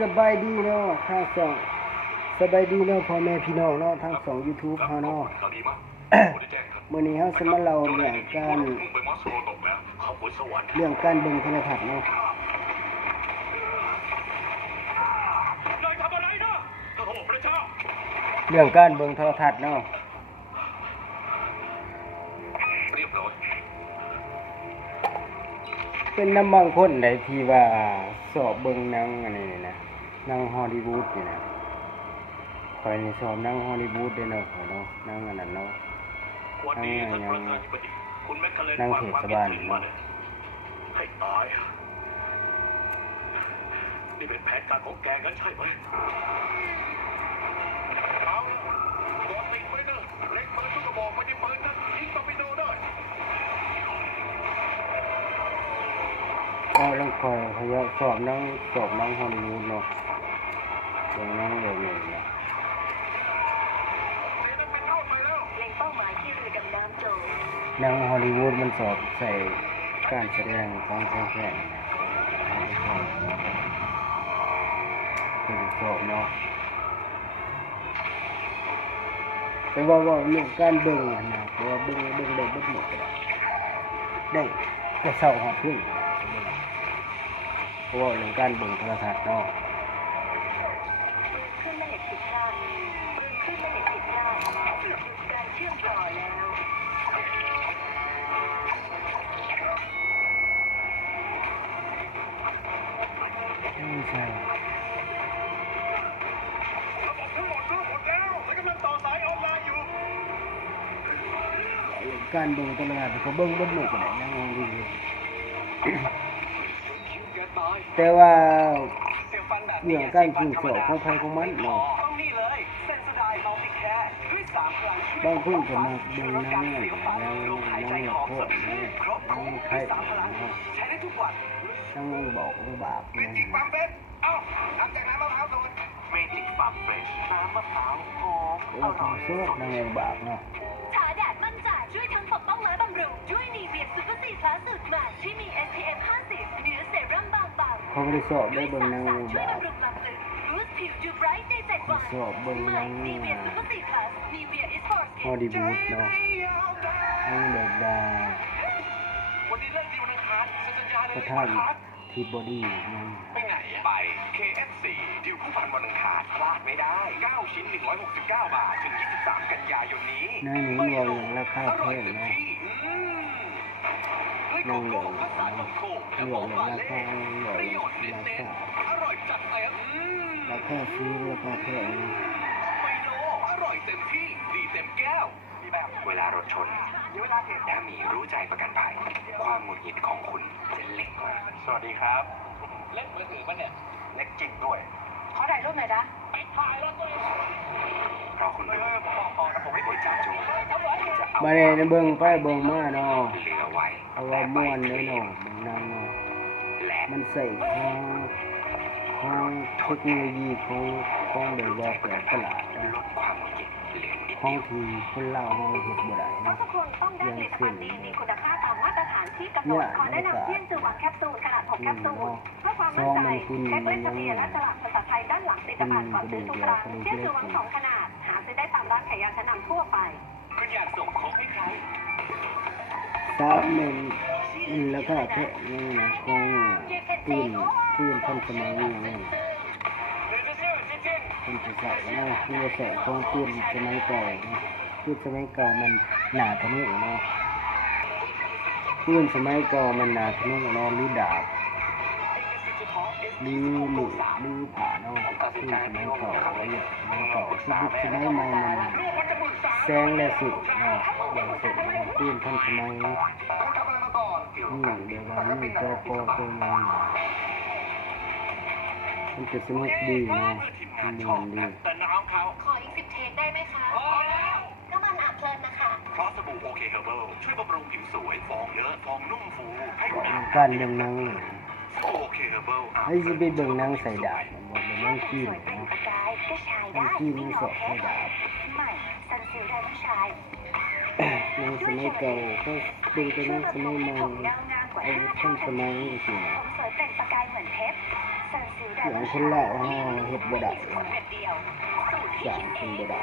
สบายดีเนาะทางสองสบายดีเนาะพ่อแม่พี่น้องเนาะทางสอง YouTube เฮาเนาะ มื้อนี้เฮาสิมาเล่าเรื่องการเบิ่งโทรทัศน์เนาะเรื่องการเบิ่งโทรทัศน์เนาะเป็นน้ำบางคนได้ที่ว่าสอบเบิ่งหนังอันนี้นะหนังฮอลลีวูดนี่นะข้อยนี่สอบหนังฮอลลีวูดเด้อเนาะข้อยเนาะหนังอันนั้นเนาะหนังอันยังหนังเทศบาลเนาะให้ตายนี่เป็นแผนการของแกงั้นใช่ไหมเอากดติดไว้เนอะเล็งปืนทุกกระบอกไปที่ปืนนั้นยิงตอร์ปิโดได้ก็ต้องคอยพยายามสอบหนังฮอลลีวูดเนาะเบิ่งหนังเรื่องนี้นะหนังฮอลลีวูดมันสอบใส่การแสดงของแฟนๆนะเป็นสอบเนาะแต่ว่าเรื่องการเบิ่งนะเพราะว่าเบิ่งได้เบิดหมดได้แต่เช้าฮอดขึ้นเพราะว่าเรื่องการเบิ่งโทรทัศน์เนาะใช่การเบิ่งโทรทัศน์ก็เบิ่งเบิดหมดก็ได้นะงงดีแต่ว่าเรื่องการกินสอบของใครของมันเนาะบางคนก็มาเบิ่งหนังโคตรหนังไทยเนาะหนังบอกบาปนะ เมจิกฟาร์มเฟรชน้ำมะพร้าวหอมอร่อยโซ่หนังบาปเนาะทาแดดมั่นใจช่วยทั้งปกป้องและบำรุงด้วยนีเวียซูเปอร์ซีพลัสสูตรใหม่ที่มี SPF 50เนื้อเซรั่มบางเบาเขาไม่ได้สอบได้เบิ่งหนังบาปช่วยบำรุงลำลึกบูสต์ผิวดูไบรท์ได้7 วันสอบเบิ่งหนังนีเวียซูเปอร์ซีพลัสนีเวียอิสฟอร์สฮอลลีวูดเนาะหนังแบบดาวันนี้เล่นดีวันอังคารสัญญาเลยพระธาตุที่บอดี้นั่นไปไหนไป KFC ดิวคู่พันวันอังคารพลาดไม่ได้9ชิ้น169 บาทถึง23 กันยายนนี้นั่นนี่ว่าอย่างราคาแพงเนาะนั่งเหลืองราคาอร่อยจัดเลยราคาซื้อราคาแพงอร่อยเต็มที่ดีเต็มแก้วเวลารถชนถ้ามีรู้ใจประกันภัยความหงุดหงิดของคุณจะเล็กกว่าสวัสดีครับเล็กมือถือมันเนี่ยเล็กจริงด้วยขอถ่ายรูปหน่อยนะไปถ่ายรถตัวเองรอคุณดูพอนะผมไม่บริจาคจูมาเลยเบิ่งไปเบิ่งมาเนาะเหลือไว้เอาว่าม่วนเลยเนาะมันนั่งเนาะมันใส่ของเทคโนโลยีของแบบว่าแปลกประหลาดนะของที่คนเราเฮาเฮ็ดบ่ได้นะอย่างเช่นมีคุณภาพตามมาตรฐานที่กำหนดขอแนะนำเพียงจือหวังแคปซูลขนาด6แคปซูลเพื่อความมั่นใจเช็คเลขทะเบียนและฉลากภาษาไทยด้านหลังผลิตภัณฑ์ก่อนซื้อทุกครั้งเพียงจือหวัง2ขนาดหาซื้อได้ตามร้านขายยาชั้นนำทั่วไปคุณอยากส่งของให้ใครแล้วก็แค่นี่นะของปืนทันสมัยนี่เป็นภาษาเนาะคือแสงของปืนสมัยเก่าปืนสมัยเก่ามันหนาทะนุเนาะปืนสมัยเก่ามันหนาทะนุเนาะหรือดาบหรือผ่าเนาะปืนสมัยเก่าเนี่ยสมัยใหม่มันแสงและสุดเนาะอย่างสุดปืนทันสมัยเดี๋ยวว่านี่จอโปรตัวนึงมันจะสนุกดีเนาะมันดีแต่น้องเขาขออีก10 เทคได้ไหมคะก็มันอาบเพลินนะคะเพราะสบู่โอเคเฮอร์เบิลช่วยบำรุงผิวสวยฟองเยอะฟองนุ่มฟูให้การเบิ่งหนังโอเคเฮอร์เบิลให้สิไปเบิ่งหนังใส่ดาบบ่เป็นหนังขี้เนาะหนังขี้มันสอบใส่ดาบใหม่ซันซิลไดมอนด์ชายในสมัยเก่าก็ดูแต่ในสมัยใหม่เอาทันสมัยจริงๆ อย่างคนละเฮ็ดบ่ได้ สูตรเด็ดเดียวสูตรที่ สร้าง คิด ค เอน ง บ่ได้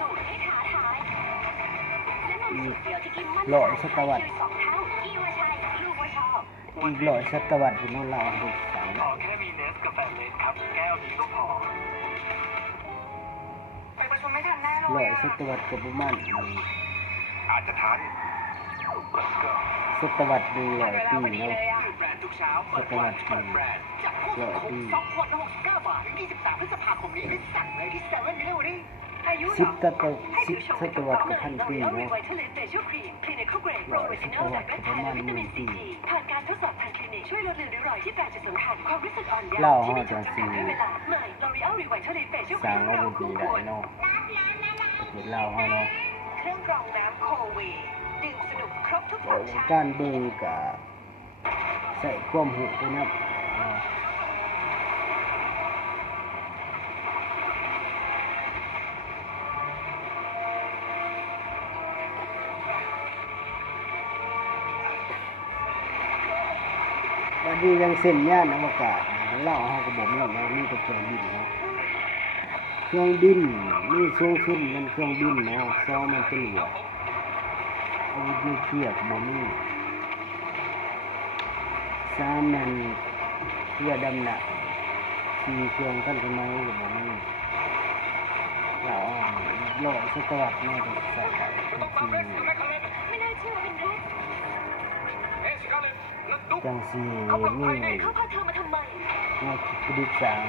สูตรที่ท้าทายและนำสูตรเดียวที่กินมั่น ร้อยศตวรรษ สองเท่าอีวาชัยลูกว่าชอบ อีกร้อยศตวรรษที่โน่นเราเฮ็ดสร้าง ข ได้ อแค่มีเนสกาแฟเลสครับ แก้วนี้ก็พอ ไปประชุมไม่ทันแน่เล ร้อย ยศตวรรษก็ประมาณ อาจจะทันก็ ศตวรรษ100 ปีเนาะ แบรนด์ทุกเช้าเปิดวันเปิดแบรนด์จากพวก ร้อยปี สองขวดละ69 บาทถึง23 พฤษภาคมนี้ได้สั่งเลยที่เซเว่นเดลิเวอรี่ อายุ 10ศตวรรษก็1,000 ปีเนาะ วิไวท์เลสเฟเชียลครีมคลินิกเกรดโปรเรตินอลจากเวทไทยและวิตามินซีผ่านการทดสอบทางคลินิกช่วยลดริ้วรอยที่8จุดสำคัญความรู้สึกอ่อนเยาว์ที่ไม่ถูกจำกัดด้วยเวลาใหม่ลอรีอัลรีไวท์เลสเฟเชียลค สร้า รี ง ม อา เรา วุธ คู่ ดี คว ได้ ร เนาะประเทศลาวเฮาเนาะ เครื่องกรองน้ำโควีดื่มสนุกครบทุก โอ้ ฟังก์ชัน การเบิ่งก็ใส่ความรู้ไปนำวันนี้ยังเส้นย่านอวกาศเล่าเฮาก็บ่มีนะมีแต่เครื่องบินเนาะเครื่องบินมีสูงสุดมันเครื่องบินเนาะ2มันจรวดอาวุธนิวเคลียร์ก็บ่มี3นั่นเรือดำน้ำ4เครื่องทันสมัยก็บ่มีเราร้อยศตวรรษเนาะก็ใส่ได้ทุกสิ่ง ไม่น่าเชื่อว่าเป็นรูป จังสีนี่ เขาพาเธอมาทำไม มาประดิษฐ์สร้าง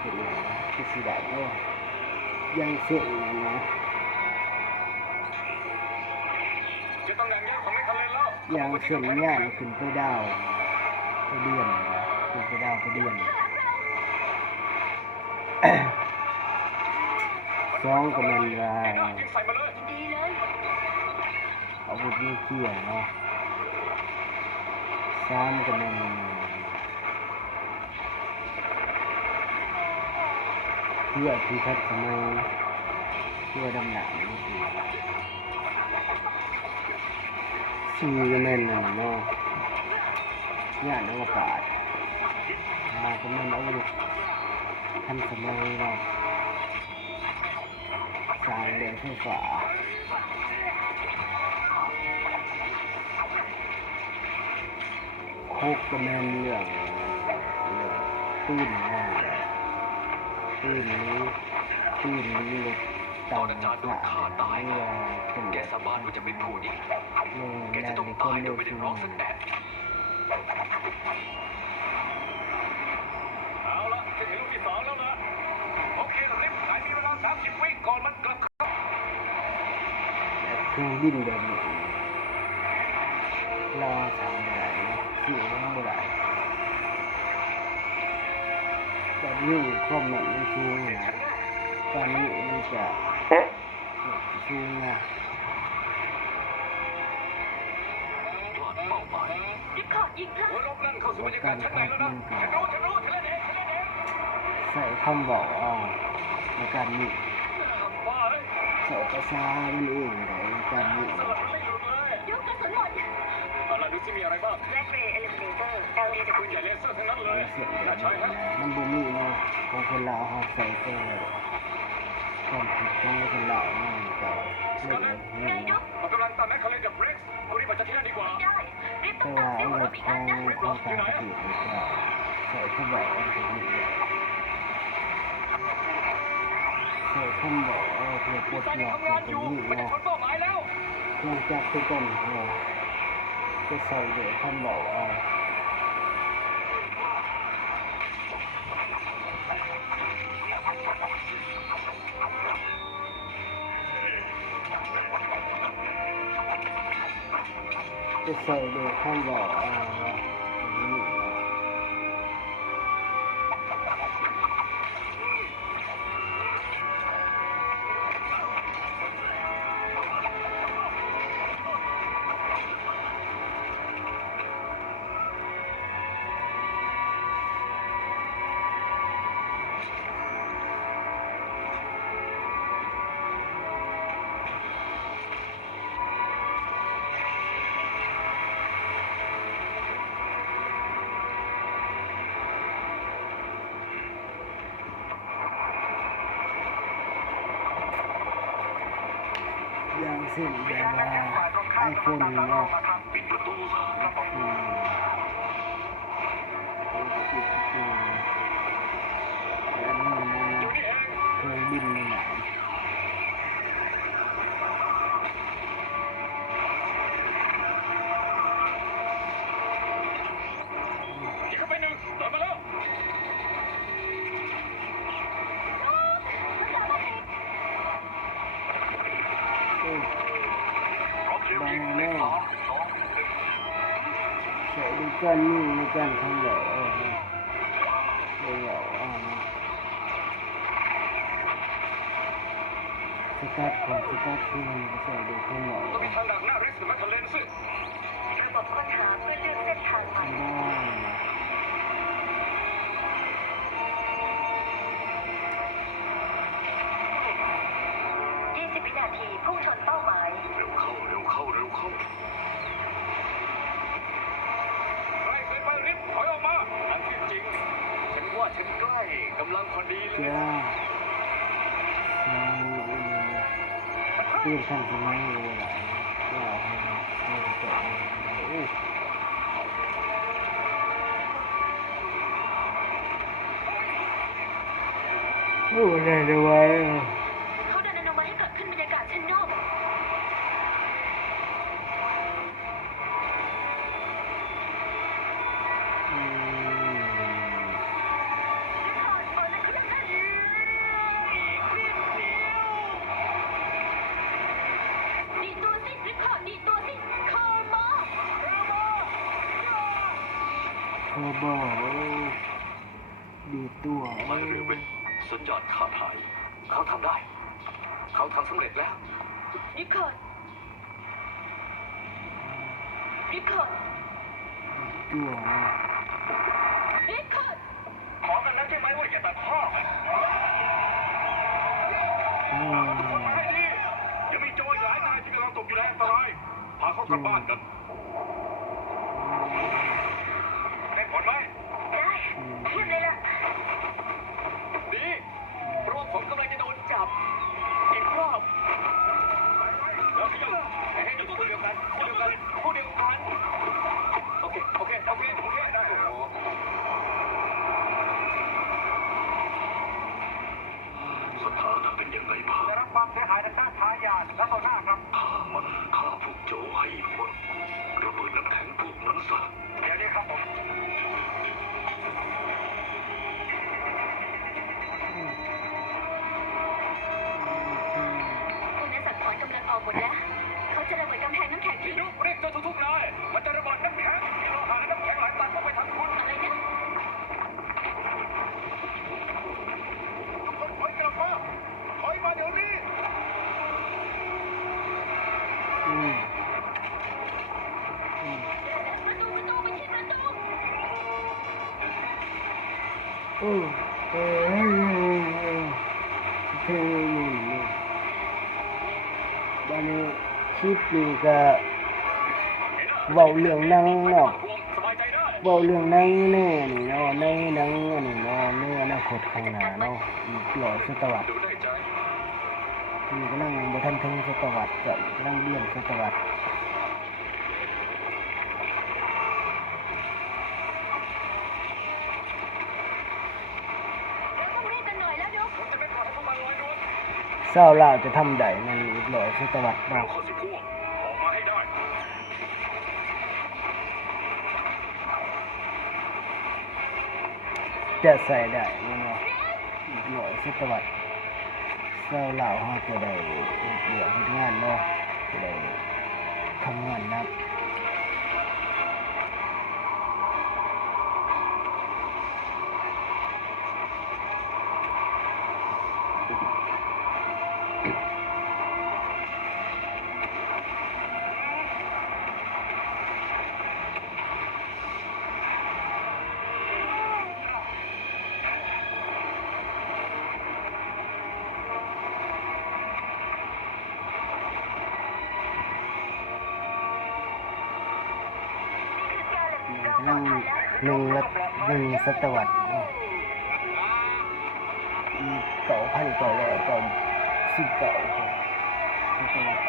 ขึ้นมาที่สิได้เนาะยังเสียงนะ จะตำแหน่งนี้ของไม่ทันเลยแล้ว ยังเสียงย่านขึ้นไปดาวไปเดือนขึ้นไปดาวไปเดือนสองก็แมันว่า ยิงใส่มาเลย ดีเลย อาวุธนิวเคลียร์เนาะสามก็แมันเพื่อที่ทัดสมัยเพื่อดำน้ำนี่สิสี่ก็แม่นนั่นเนาะยานอวกาศมาก็แม่นอาวุธทันสมัยเนาะสร้างเรือไฟฟ้าโคกก็แม่นเรื่องปืนเนาะปืนนี้รถต่างหลักเรือเป็น แกสาบานว่าจะเป็นผู้นี้ แก แร จะ ง ต้อง ในค ตา วาม ยโด เร็ ยว ไม่ได้ สู ร้อง งสักแดดเอาละจะถึงลูกที่2แล้วนะโอเคสำเร็จนายมีเวลา30 วิก่อนมันกลับเข้า เครื่องบินแบบนี้เราทำได้เนาะสิ่งนั้นบ่ได้แบบนี้ความหนักมันสูงนะตอนนี้มันจะสูงนะ พลาดเป้าหมาย ดิคอร์ดยิงพลาด หัวลบนั่นเข้าสู่บรรยากาศชั้นในแล้วนะฉันรู้ฉันเล่นเอง ใส่คำบอกเอาในการยิง บ้าเลย ใส่ภาษามันเองในการยิง สลับมันไม่หลุดเลย ยกกระสุนหล่น เอาล่ะดูสิมีอะไรบ้าง แบล็คเรย์เอลิมิเนเตอร์ LAW ปืนใหญ่เลเซอร์ทั้งนั้นเลย เสียงแบ น่า บ ใช้ฮะ นี้มันบ่มีเนาะของคนลาวเขาใส่แต่ความผิดของคนลาวเนาะก็เรื่องแบบนี้ ไง เนาะ ดุ๊ก เรากำลังตามแม็กคาเลนกับบริกส์คุณรีบไปจัดที่นั่นดีกว่า ได้รีบต้ แต่ องตาม ว่า เส้น เอา หัว ไว้ รถอีก ข อั อน ง นะ ของการปฏิบัติก็ใส่คำบอกเอาไปนี่ใส่คำบอกเอาเพื่อปลด ตอน ล็ นี้ อก ทำงานอยู่ นี่ ไม่ได้ เนาะ ผลเป้าหมายแล้ว เครื่องจักรทุกคนเนาะจะใส่เดี๋ยวคำบอกเอาจะใส่เดี๋ยวคำบอกเอาเนาะนี่เนาะ เส้นแบบว่าไอโฟนเนาะปิดประตูซะ แล้วนี่เครื่องบินนี่นะ ยิงเข้าไปหนึ่งโดนมาแล้วพร้อมเตรียมยิงเลข3 2 ใช้ด้วยกันนี่ในการทำเหล่าสตาร์ทของสตาร์ทเครื่องก็ใช้ด้วยกันเหล่า ต้องมีทางดักหน้าริสและทะเลนสิ ระบบค้นหาเพื่อเลือกเส้นทางใหม่ 20 วินาทีพุ่งชนเป้าหมาย เร็วเข้าเร็วเข้าเร็วเข้าใกล้เกินไปริสถอยออกมาอันที่จริงฉันว่าฉันใกล้กำลังพอดีเลย จ้าปืนทันสมัยเลยล่ะว้าวโอ้ได้ด้วย เขาดันอนุมัติให้เกิดขึ้นบรรยากาศชั้นนอก ดีตัวสิริคอร์ดดีตัวสิคอร์มา โคบอดีตัว ไม่เร็วเว้ยสัญญาณขาดหาย เขาทำได้ เขาทำสำเร็จแล้ว ริคอร์ดริคอร์ด ตัว ริคอร์ด ขอกันแล้วใช่ไหมว่าอย่าตัดพ่อให้ดียังมีโจรหลายนายที่กำลังตกอยู่ในอันตราย พาเขากลับบ้านกันได้ผลไหม ได้เทียบเลยล่ะ ดีเพราะว่าผมกำลังจะโดนจับอีกรอบแล้วก็ให้เดี๋ยวคู่เดียวกันคู่เดียวกันคู่เดียวกันโอเคโอเคโอเคโอเคได้โอ้โหสถานะเป็นยังไงบ้างได้รับความเสียหายทางด้านท้ายยานและต่อหน้าครับฆ่าพวกโจให้หมดระเบิดน้ำแข็งพวกนั้นซะเดี๋ยวนี้ครับผม พวกนั้นสัตว์ถอนกำลังออกหมดแล้ว เขาจะระเบิดกำแพงน้ำแข็งที่ ยุเรียกเจ้าทุกๆนายมันจะระเบิดน้ำแข็งมีโลหะและน้ำแข็งไหลตัดเข้าไปทางคุณ อะไรนะ ทุกคนถอยกลับมาถอยมาเดี๋ยวนี้ ประตูไปที่ประตู โอ้เออเพลงนี่บ้านนี้คลิปนี้ก็เว้าเรื่องหนังเนาะ สบายใจได้ เว้าเรื่องหนังแน่นี่เนาะในหนังอันนี้เนาะในอนาคตข้างหน้าเนาะอีก100ศตวรรษ ดูได้ใจ นี่กำลังบ่ทันถึงศตวรรษก็กำลังเดือนศตวรรษ เราต้องรีบกันหน่อยแล้วนุ๊ก ผมจะไม่ปล่อยให้พวกมันลอยนวล ชาวลาวจะทำได้ในอีก100ศตวรรษ เรา เนาะ เข้าสิพวกออกมาให้ได้ จะใส่ได้แน่เนาะอีก100ศตวรรษชาวลาวเฮาจะได้เฮ็ดเรื่องเฮ็ดงานเนาะจะได้ทำงานหนัก นั่ง1 ศตวรรษเนาะอีก9,919 ประวัติ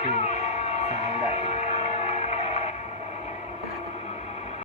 คือ